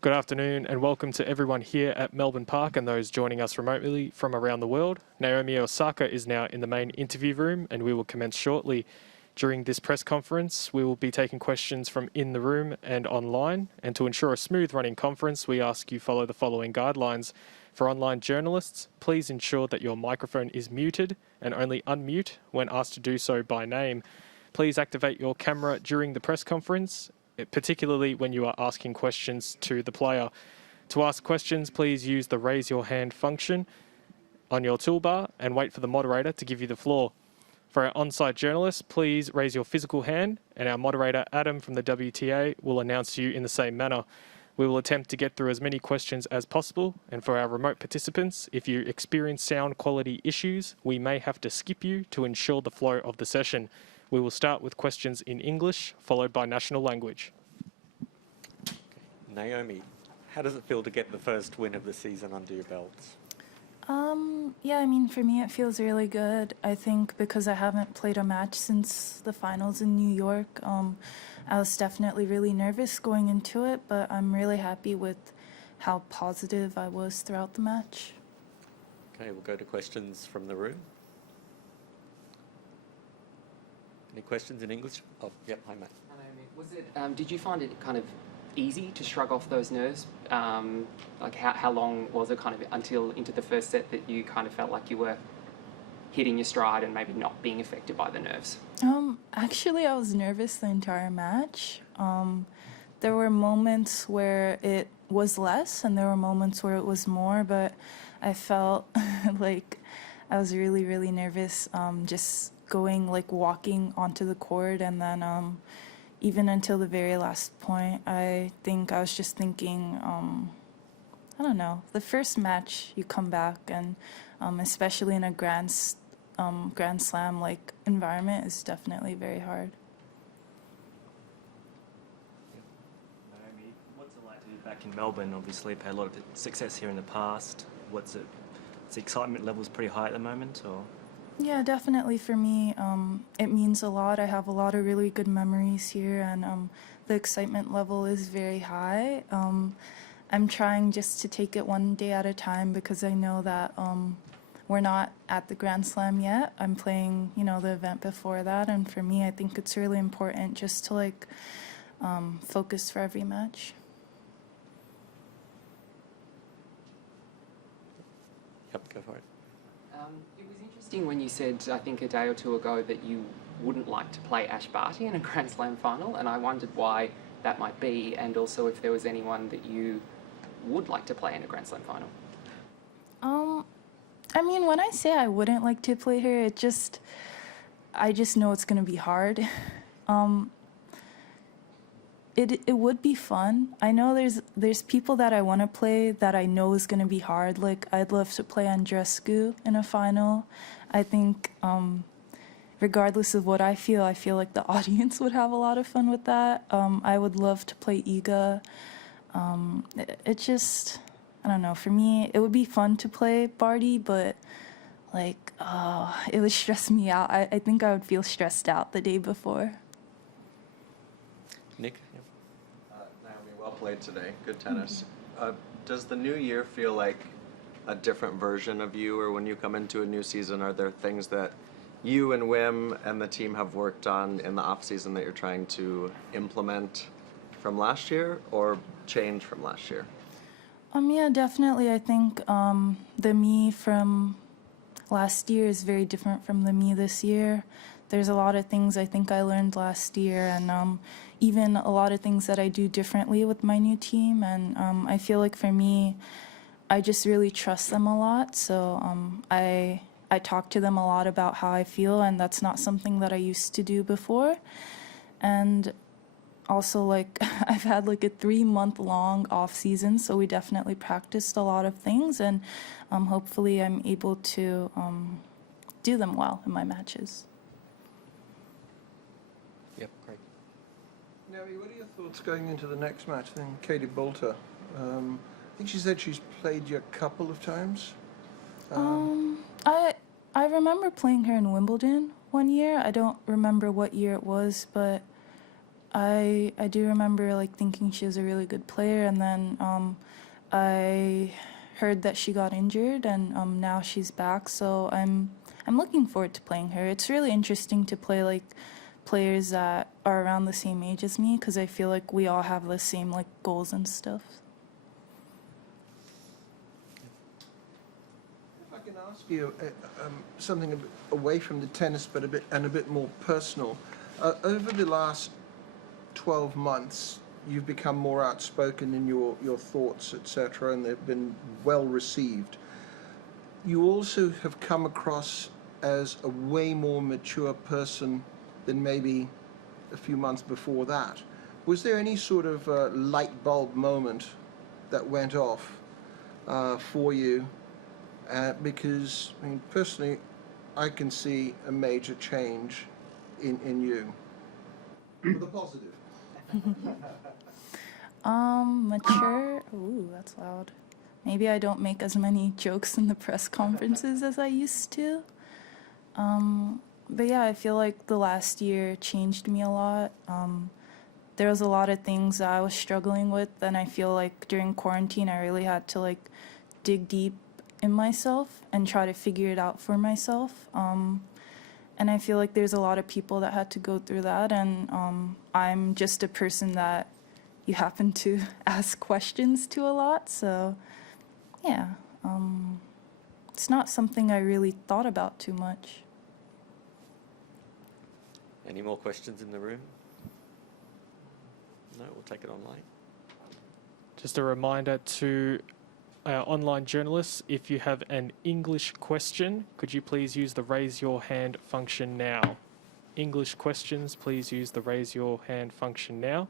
Good afternoon and welcome to everyone here at Melbourne Park and those joining us remotely from around the world. Naomi Osaka is now in the main interview room and we will commence shortly. During this press conference, we will be taking questions from in the room and online. And to ensure a smooth running conference, we ask you follow the following guidelines. For online journalists, please ensure that your microphone is muted and only unmute when asked to do so by name. Please activate your camera during the press conference, particularly when you are asking questions to the player. To ask questions, please use the raise your hand function on your toolbar and wait for the moderator to give you the floor. For our on-site journalists, please raise your physical hand and our moderator, Adam from the WTA, will announce you in the same manner. We will attempt to get through as many questions as possible, and for our remote participants, if you experience sound quality issues, we may have to skip you to ensure the flow of the session. We will start with questions in English, followed by national language. Naomi, how does it feel to get the first win of the season under your belt? Yeah, I mean, for me, it feels really good. I think because I haven't played a match since the finals in New York, I was definitely really nervous going into it, but I'm really happy with how positive I was throughout the match. Okay, we'll go to questions from the room. Any questions in English? Oh, yep, hi, Matt. Did you find it kind of easy to shrug off those nerves? Like how long was it kind of until into the first set that you kind of felt like you were hitting your stride and maybe not being affected by the nerves? Actually, I was nervous the entire match. There were moments where it was less and there were moments where it was more, but I felt like I was really, really nervous just walking onto the court, and then even until the very last point, I think I was just thinking, I don't know, the first match you come back and especially in a Grand Slam like environment is definitely very hard. Naomi, what's it like to be back in Melbourne? Obviously, you've had a lot of success here in the past. What's it? Is the excitement levels pretty high at the moment, or? Yeah, definitely for me, it means a lot. I have a lot of really good memories here, and the excitement level is very high. I'm trying just to take it one day at a time because I know that we're not at the Grand Slam yet. I'm playing, the event before that, and for me, I think it's really important just to focus for every match. Yep, go for it. It was interesting when you said, I think a day or two ago, that you wouldn't like to play Ash Barty in a Grand Slam final, and I wondered why that might be, and also if there was anyone that you would like to play in a Grand Slam final. I mean, when I say I wouldn't like to play her, I just know it's gonna be hard. It would be fun. I know there's people that I want to play that I know is going to be hard. Like, I'd love to play Andreescu in a final. I think regardless of what I feel like the audience would have a lot of fun with that. I would love to play Iga. It just, I don't know, for me, it would be fun to play Barty, but it would stress me out. I think I would feel stressed out the day before. Nick? Yep. Naomi, well played today. Good tennis. Does the new year feel like a different version of you, or when you come into a new season, are there things that you and Wim and the team have worked on in the off season that you're trying to implement from last year or change from last year? Yeah, definitely. I think the me from last year is very different from the me this year. There's a lot of things I think I learned last year, and even a lot of things that I do differently with my new team. And I feel like for me, I just really trust them a lot. So I talk to them a lot about how I feel, and that's not something that I used to do before. And also, I've had a 3-month-long off season, so we definitely practiced a lot of things, and hopefully I'm able to do them well in my matches. Yep, great. Naomi, what are your thoughts going into the next match, then Katie Boulter? I think she said she's played you a couple of times. I remember playing her in Wimbledon one year. I don't remember what year it was, but I do remember like thinking she was a really good player, and then I heard that she got injured, and now she's back. So I'm looking forward to playing her. It's really interesting to play like players that are around the same age as me, because I feel like we all have the same like goals and stuff. If I can ask you something a bit away from the tennis, but a bit more personal. Over the last 12 months, you've become more outspoken in your thoughts, etc., and they've been well received. You also have come across as a way more mature person than maybe a few months before that. Was there any sort of light bulb moment that went off for you? Because, I mean, personally, I can see a major change in you. For the positive. Mature? Ooh, that's loud. Maybe I don't make as many jokes in the press conferences as I used to. But yeah, I feel like the last year changed me a lot. There was a lot of things that I was struggling with, and I feel like during quarantine I really had to like dig deep in myself and try to figure it out for myself. And I feel like there's a lot of people that had to go through that, and I'm just a person that you happen to ask questions to a lot, so yeah. It's not something I really thought about too much. Any more questions in the room? No, we'll take it online. Just a reminder to our online journalists, if you have an English question, could you please use the raise your hand function now? English questions, please use the raise your hand function now.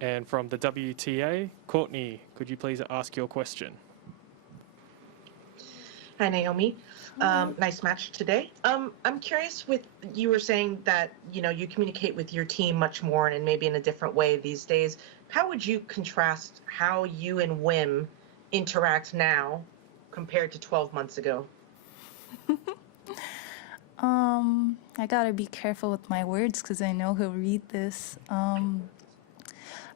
And from the WTA, Courtney, could you please ask your question? Hi, Naomi. Nice match today. I'm curious you were saying that, you communicate with your team much more and maybe in a different way these days. How would you contrast how you and Wim interact now compared to 12 months ago? I gotta be careful with my words because I know he'll read this.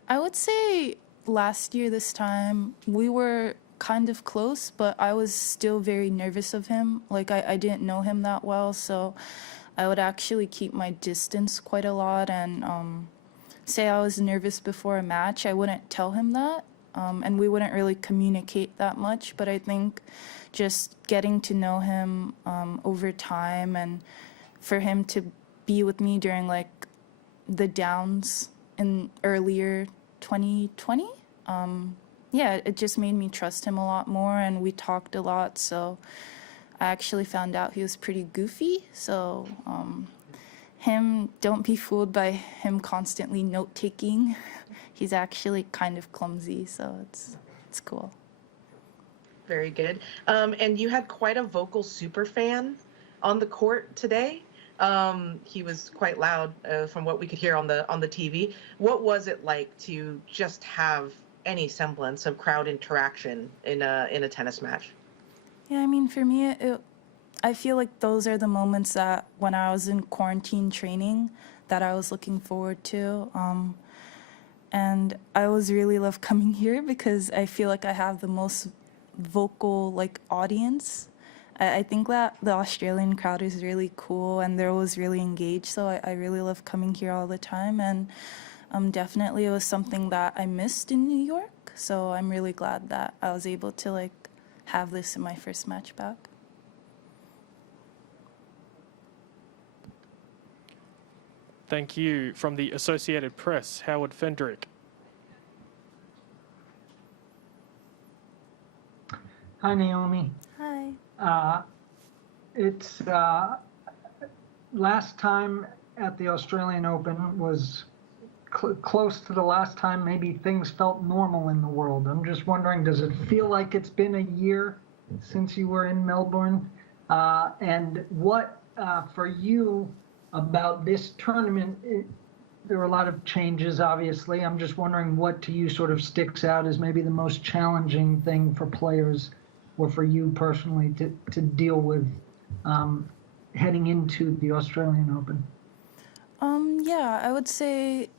I would say last year this time we were kind of close, but I was still very nervous of him. Like I didn't know him that well, so I would actually keep my distance quite a lot, and say I was nervous before a match, I wouldn't tell him that, and we wouldn't really communicate that much. But I think just getting to know him over time, and for him to be with me during like the downs in earlier 2020, yeah, it just made me trust him a lot more, and we talked a lot. So I actually found out he was pretty goofy, so don't be fooled by him constantly note-taking. He's actually kind of clumsy, so it's cool. Very good. And you had quite a vocal super fan on the court today. He was quite loud from what we could hear on the TV. What was it like to just have any semblance of crowd interaction in a tennis match? Yeah, I mean, for me, I feel like those are the moments that when I was in quarantine training that I was looking forward to. And I always really love coming here because I feel like I have the most vocal like audience. I think that the Australian crowd is really cool and they're always really engaged, so I really love coming here all the time. And definitely it was something that I missed in New York, so I'm really glad that I was able to like have this in my first match back. Thank you. From the Associated Press, Howard Fendrick. Hi, Naomi. Hi. It's last time at the Australian Open was close to the last time maybe things felt normal in the world. I'm just wondering, does it feel like it's been a year since you were in Melbourne? And what, for you, about this tournament, there are a lot of changes, obviously. I'm just wondering what to you sort of sticks out as maybe the most challenging thing for players or for you personally to deal with heading into the Australian Open? Yeah, I would say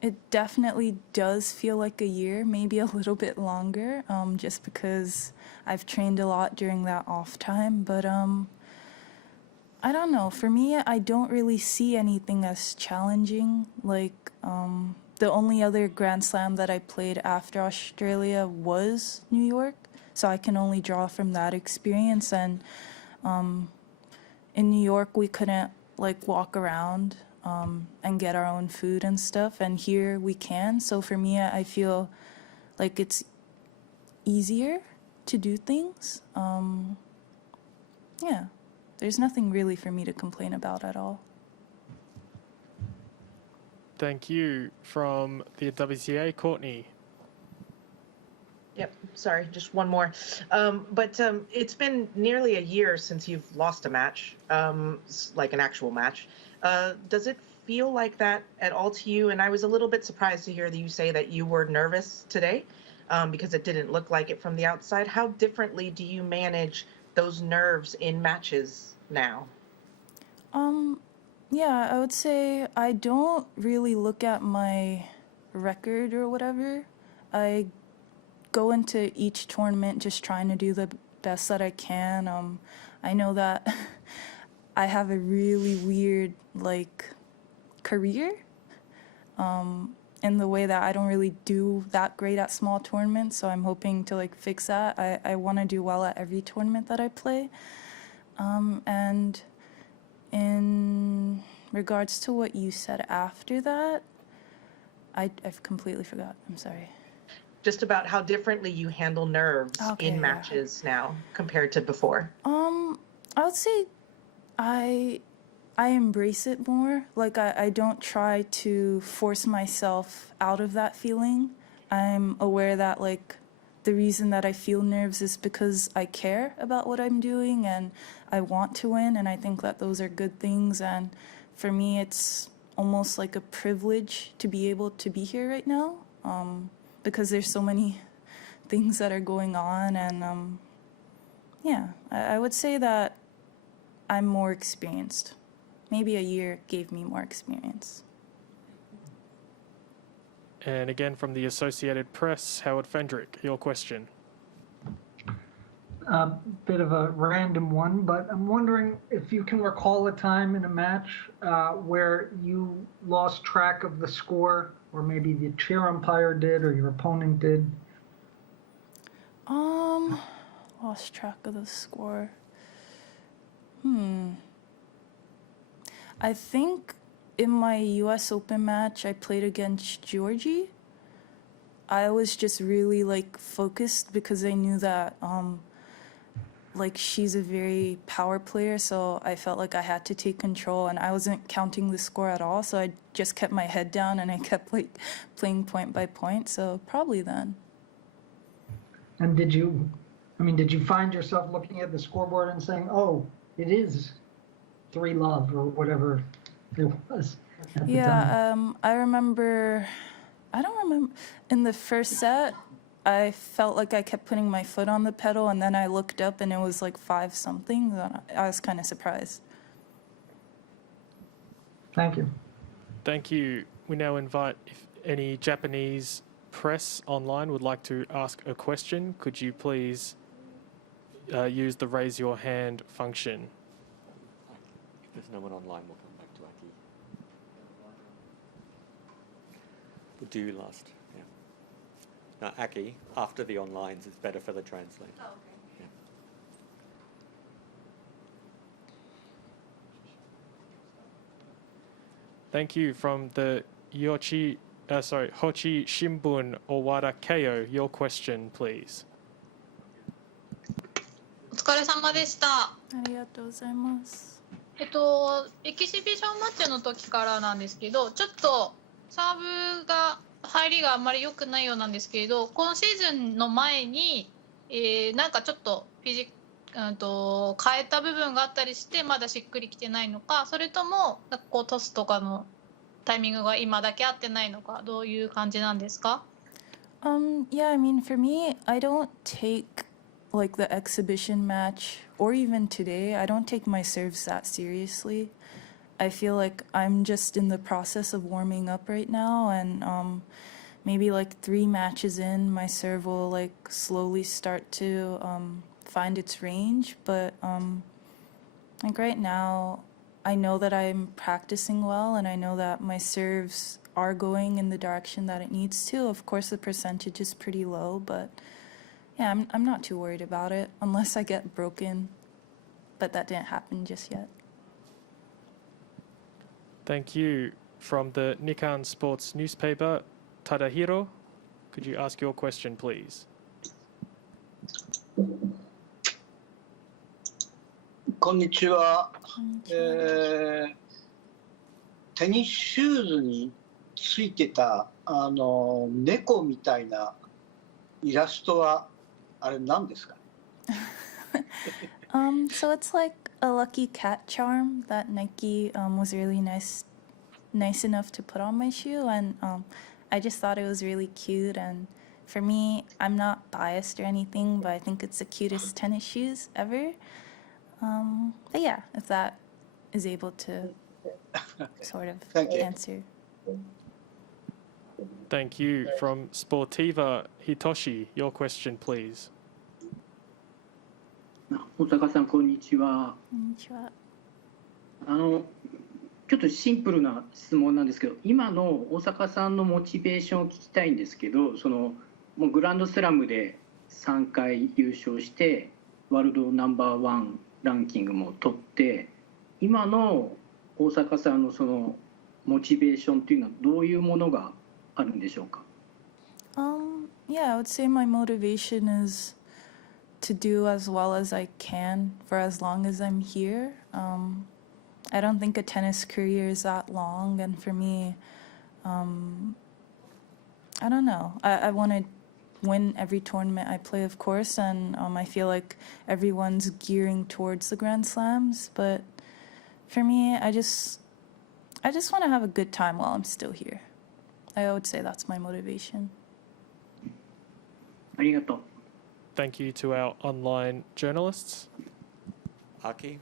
it definitely does feel like a year, maybe a little bit longer, just because I've trained a lot during that off time. But I don't know. For me, I don't really see anything as challenging. Like, the only other Grand Slam that I played after Australia was New York, so I can only draw from that experience. And in New York, we couldn't like walk around and get our own food and stuff, and here we can. So for me, I feel like it's easier to do things. Yeah, there's nothing really for me to complain about at all. Thank you. From the WTA, Courtney. Yep, sorry, just one more. But it's been nearly a year since you've lost a match, like an actual match. Does it feel like that at all to you? And I was a little bit surprised to hear that you say that you were nervous today, because it didn't look like it from the outside. How differently do you manage those nerves in matches now? Yeah, I would say I don't really look at my record or whatever. I go into each tournament just trying to do the best that I can. I know that I have a really weird like career in the way that I don't really do that great at small tournaments, so I'm hoping to like fix that. I want to do well at every tournament that I play. And in regards to what you said after that, I've completely forgot. I'm sorry. Just about how differently you handle nerves Okay, in yeah. matches now compared to before. I would say I embrace it more. Like I don't try to force myself out of that feeling. I'm aware that like the reason that I feel nerves is because I care about what I'm doing and I want to win, and I think that those are good things. And for me, it's almost like a privilege to be able to be here right now, because there's so many things that are going on. And yeah, I would say that I'm more experienced. Maybe a year gave me more experience. And again from the Associated Press, Howard Fendrick, your question. A bit of a random one, but I'm wondering if you can recall a time in a match where you lost track of the score, or maybe the chair umpire did, or your opponent did. Lost track of the score. I think in my US Open match I played against Georgie, I was just really like focused because I knew that like she's a very power player, so I felt like I had to take control, and I wasn't counting the score at all, so I just kept my head down and I kept like playing point by point. So probably then. And did you find yourself looking at the scoreboard and saying, "Oh, it is 3-love," or whatever it was at the time? Yeah, I remember, I don't remember, in the first set, I felt like I kept putting my foot on the pedal, and then I looked up and it was like 5-something. I was kind of surprised. Thank you. Thank you. We now invite if any Japanese press online would like to ask a question. Could you please use the raise your hand function? If there's no one online, we'll come back to Aki. We'll do you last. Yeah. Now, Aki, after the onlines, it's better for the translate. Oh, okay. Yeah. Thank you. From the Hochi Shimbun Owada Keio, your question, please. お疲れ様でした。ありがとうございます。エキシビションマッチの時からなんですけど、ちょっとサーブが入りがあんまり良くないようなんですけれど、今シーズンの前に、なんかちょっと変えた部分があったりしてまだしっくりきてないのか、それともなんかこうトスとかのタイミングが今だけ合ってないのか、どういう感じなんですか？ Yeah, I mean, for me, I don't take like the exhibition match or even today, I don't take my serves that seriously. I feel like I'm just in the process of warming up right now, and maybe like 3 matches in, my serve will like slowly start to find its range. But like right now, I know that I'm practicing well, and I know that my serves are going in the direction that it needs to. Of course, the percentage is pretty low, but yeah, I'm not too worried about it unless I get broken. But that didn't happen just yet. Thank you. From the Nikkan Sports newspaper, Tadahiro, could you ask your question, please? こんにちは。こんにちは。テニスシューズについてた猫みたいなイラストはあれ何ですか？ So it's like a lucky cat charm that Nike was really nice enough to put on my shoe, and I just thought it was really cute. And for me, I'm not biased or anything, but I think it's the cutest tennis shoes ever. But yeah, if that is able to sort of Thank you. answer. Thank you. From Sportiva, Hitoshi, your question, please. 大坂さん、こんにちは。こんにちは。ちょっとシンプルな質問なんですけど、今の大坂さんのモチベーションを聞きたいんですけど、もうグランドスラムで3回優勝して、ワールドナンバーワンランキングも取って、今の大坂さんのそのモチベーションっていうのはどういうものがあるんでしょうか？ Yeah, I would say my motivation is to do as well as I can for as long as I'm here. I don't think a tennis career is that long, and for me, I don't know. I want to win every tournament I play, of course, and I feel like everyone's gearing towards the Grand Slams. But for me, I just want to have a good time while I'm still here. I would say that's my motivation. ありがとう。 Thank you to our online journalists. Aki?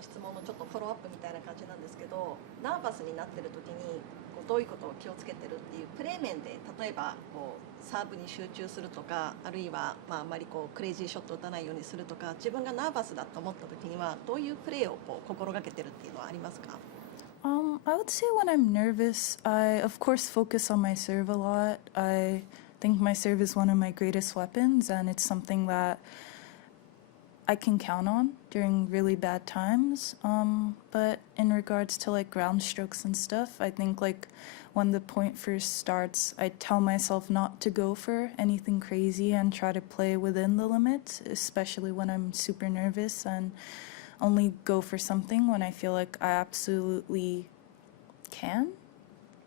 質問のちょっとフォローアップみたいな感じなんですけど、ナーバスになってる時にどういうことを気をつけてるっていうプレー面で、例えばサーブに集中するとか、あるいはあんまりクレイジーショットを打たないようにするとか、自分がナーバスだと思った時にはどういうプレーを心がけてるっていうのはありますか？ I would say when I'm nervous, I of course focus on my serve a lot. I think my serve is one of my greatest weapons, and it's something that I can count on during really bad times. But in regards to like ground strokes and stuff, I think like when the point first starts, I tell myself not to go for anything crazy and try to play within the limits, especially when I'm super nervous, and only go for something when I feel like I absolutely can.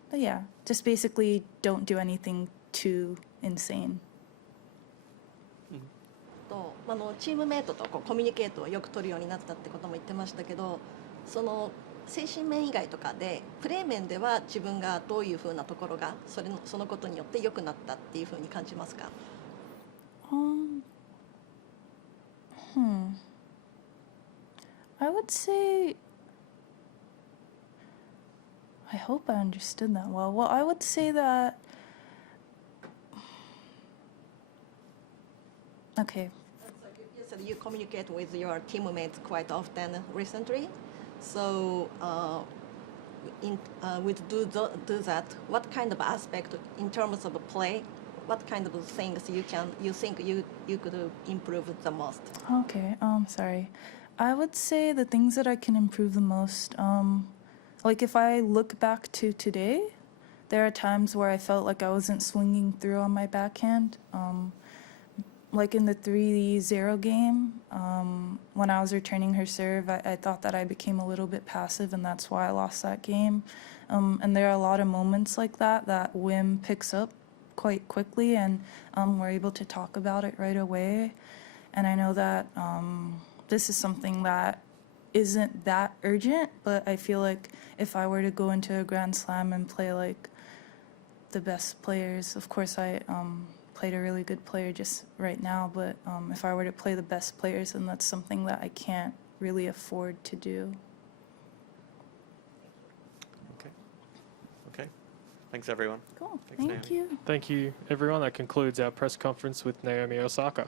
But yeah, just basically don't do anything too insane. チームメイトとコミュニケートをよく取るようになったってことも言ってましたけど、その精神面以外とかでプレー面では自分がどういうふうなところがそのことによって良くなったっていうふうに感じますか？ I would say, I hope I understood that well. Well, I would say that, okay. You said you communicate with your teammates quite often recently. So, with do that, what kind of aspect in terms of play, what kind of things you think you could improve the most? Okay, sorry. I would say the things that I can improve the most, like if I look back to today, there are times where I felt like I wasn't swinging through on my backhand. Like in the 3-0 game, when I was returning her serve, I thought that I became a little bit passive, and that's why I lost that game. And there are a lot of moments like that Wim picks up quite quickly, and we're able to talk about it right away. And I know that this is something that isn't that urgent, but I feel like if I were to go into a Grand Slam and play like the best players, of course I played a really good player just right now, but if I were to play the best players, then that's something that I can't really afford to do. Okay. Thanks, everyone. Cool. Thanks, Thank Naomi. you. Thank you, everyone. That concludes our press conference with Naomi Osaka.